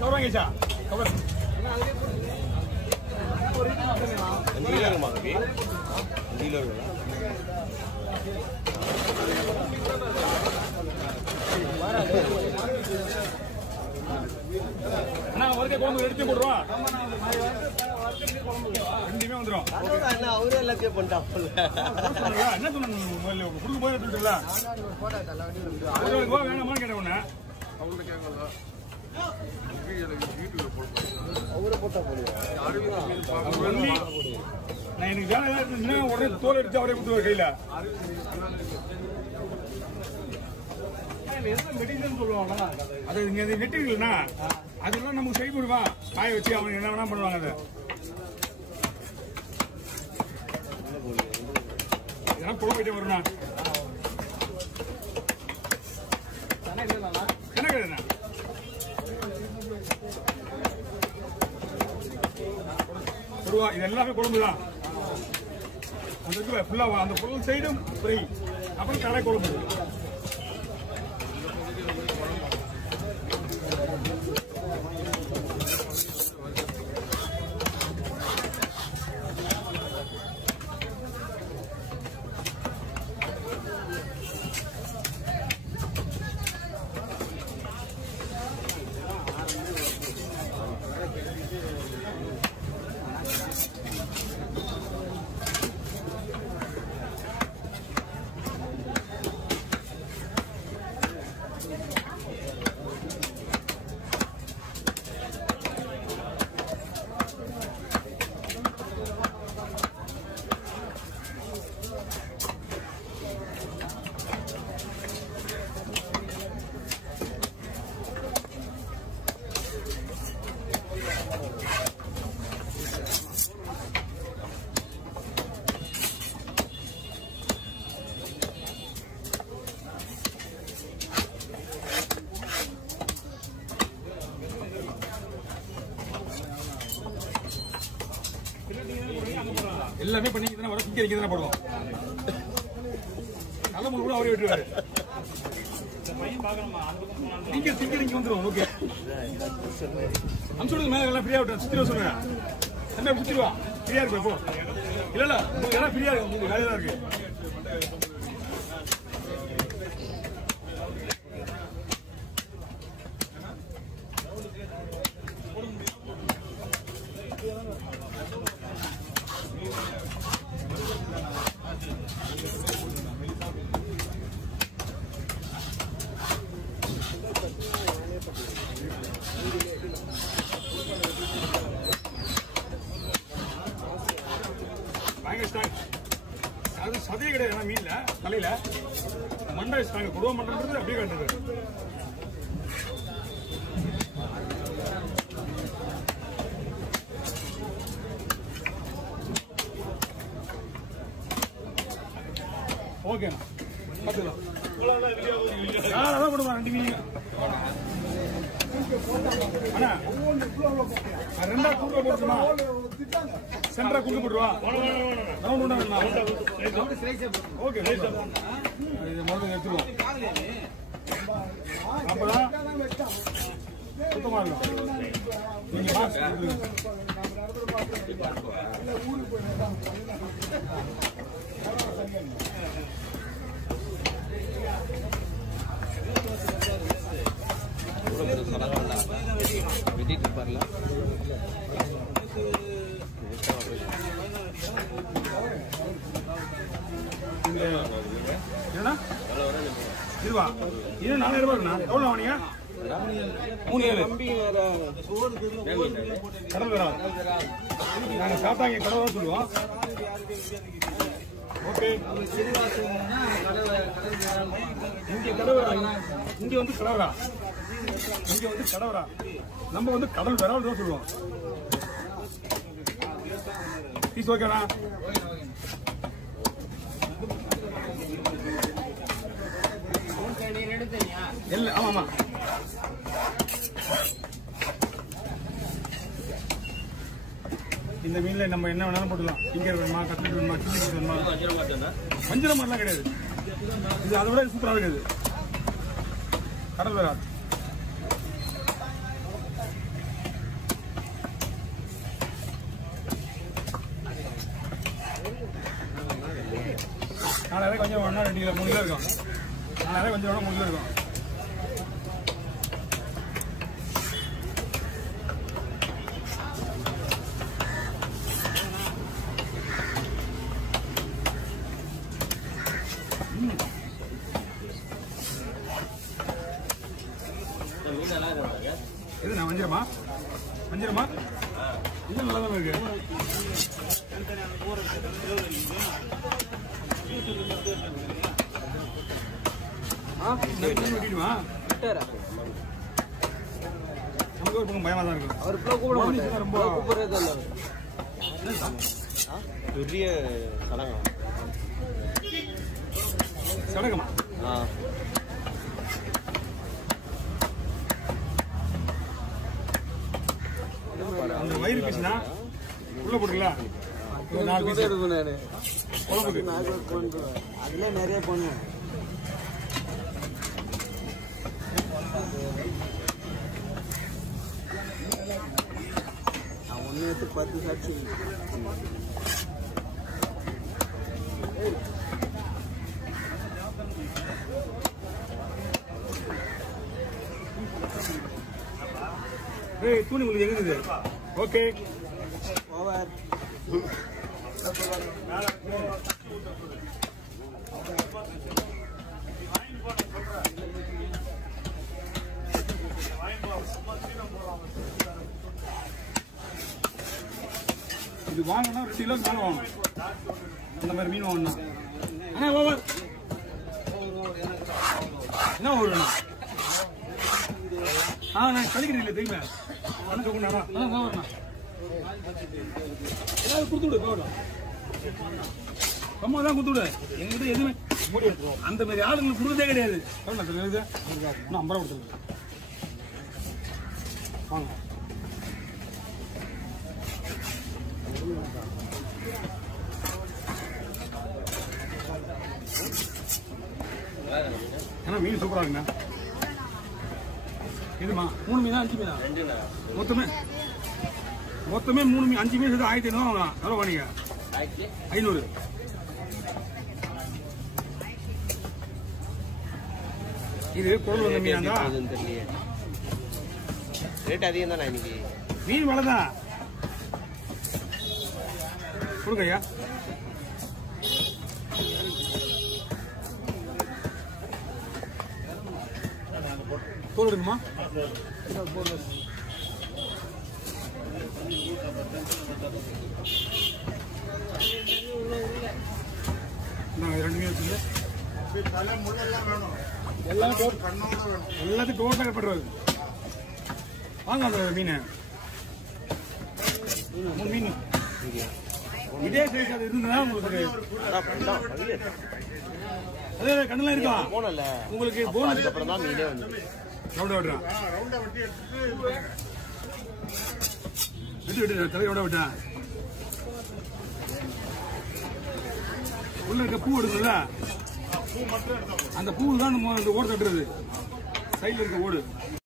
Cover வாங்கிச்சா cover ஒருக்கே குழம்பு எடுத்து போடுறோம் ரெண்டுமே வந்துடும் அவரே எல்லாத்தையும் பண்ணிட்டான் என்ன சொன்னாங்க குடுக்க போய் எடுத்துட்டுல வேணாமான்னு கேட்டேன் உன்ன அவர்கிட்ட கேட்கல அவரை போட்டா போடுவோம் நான் எனக்கு வேலை இருந்துச்சுன்னா உடனே தோல் எடுத்து அவரே கொடுத்துருவார் கையில மெட்டீரியல் சொல்லுவாங்க அது நீங்க மெட்டீரியல்னா அதெல்லாம் நமக்கு சரி போடுவான் காய வச்சு அவன் என்ன வேணா பண்ணுவாங்க அதை இதெல்லாம் குழம்பு போயிட்டே வரும்ண்ணா என்ன கிடையாதுண்ணா சொல்லுவா இது எல்லாமே குழம்பு தான் அந்த ஃபுல்லா அந்த பொருள் சைடும் ஃப்ரை அப்புறம் கடை குழம்பு எல்லாமே பண்ணி வர சிக்கன் தானே போடுவோம் நல்ல முழு கூட அவரே விட்டுருவாரு நீங்க சிக்கன் இங்க வந்துடும் ஓகே அனுப்பிச்சு மேல எல்லாம் ஃப்ரீயா விட்டு சுத்திடுவா சொல்லுங்க என்ன சுத்திடுவா ஃப்ரீயா இருக்கு இப்போ இல்ல உங்களுக்கு எல்லாம் ஃப்ரீயா இருக்கு உங்களுக்கு வேலையா இருக்கு அது சதையே கிடையாது மீன்ல தலையில மண்டை வச்சுட்டாங்க குடுவ மண்டன்றது அப்படியே காட்டுது ஓகேண்ணா பார்த்துக்கலாம் அதான் போடுமா ரெண்டு மீன் அண்ணா ரெண்டா கூடுவா போட்டுமா சென்டரா குண்டு போட்டுருவா ஓகே இது மருந்து எடுத்துருவோம் அப்பதான் சுத்தமா இருக்கும் நீங்க வெட்டிட்டு இருப்பார்ல இதுவா இது 4000 ரூபாய்ண்ணா எவ்வளவு வாங்கினீங்க 37 கடல் வரா நாங்க சாப்பிட்டாங்க கடை தான் சொல்லுவோம் ஓகே இங்க கடவுரா இங்க வந்து கடவுரா இங்க வந்து கடவுரா நம்ம வந்து கடல் விரால் தான் சொல்லுவோம் பீஸ் ஓகேண்ணா இல்ல ஆமா இந்த மீன்ல நம்ம என்ன வேணாலும் போட்டுக்கலாம். ஃபிங்கர் வேணுமா, கட்லெட் வேணுமா, சில்லி பீஸ் வேணுமா. வஞ்சிரம் மாதிரிலாம் கிடையாது. இது அதை விட சூப்பரா இருக்குது. கடல் வேற நாளைக்கு கொஞ்சம் வேணா 2 கிலோ 3 கிலோ இருக்கும். நாளைக்கு கொஞ்சம் வேணா 3 கிலோ இருக்கும். இது நான் வஞ்சிரமா இது நல்லா தான் இருக்கு. நமக்கு ஒரு பயமா தான் இருக்கும். அவர் ரொம்ப பெரிய சடகமா அந்த வயிறு பீஸ்னா உள்ள போட்டுக்கலாம். 4 பீஸ் இருக்கும். அதுல நிறைய பண்ணுவேன். ஒன்னு 10 சாட்சி தூணி உங்களுக்கு எங்க இருக்குது? Okay over. இது வாங்கினா 2 கிலோ மேல வாங்கணும். இந்த மாதிரி மீன் வாங்கணும். ஓவர் என்ன ஓவர்ண்ணா? நான் கழிக்கிறேன் இல்லை தெரியுமா? ஏதாவது கொடுத்து விடு. கம்மா தான் கொடுத்து விடு. எங்கிட்ட எதுவுமே அந்த மாதிரி ஆளுங்களுக்கு கொடுத்ததே கிடையாது. இன்னும் 50 ரூபா கொடுத்துருங்க. வாங்க ஏன்னா மீன் சூப்பரா இருக்குண்ணா. இதுமா 3 மீனா 5 மீனா? மொத்தமே 3 மீன் 5 மீன் சேர்த்து 1500 வாங்கலாம். எவ்வளோ வாங்க? 500. இது குழல் வந்த மீனா தான் ரேட் அதிகம் தானே இன்னைக்கு. மீன் விலை தான். கொடுங்க ஐயா. தோல் எடுக்குமா? ரெண்டு மீன் வச்சுங்க. எல்லாத்தையும் டோட்டலாக கட்டுறது. வாங்க அந்த மீன் 3 மீன் இதே சைஸ் அது இருந்ததா உங்களுக்கு? அதே கண்ணெல்லாம் இருக்கா? உங்களுக்கு போனதுக்கு அப்புறம் தான் மீனே வந்து ரவுண்டா விட்டுறான். விட்டு தலை எவ்வளோ விட்டா? உள்ள இருக்க பூ எடுக்குல்ல, அந்த பூ தான் நம்ம ஓடு தட்டுறது. சைடில் இருக்க ஓடு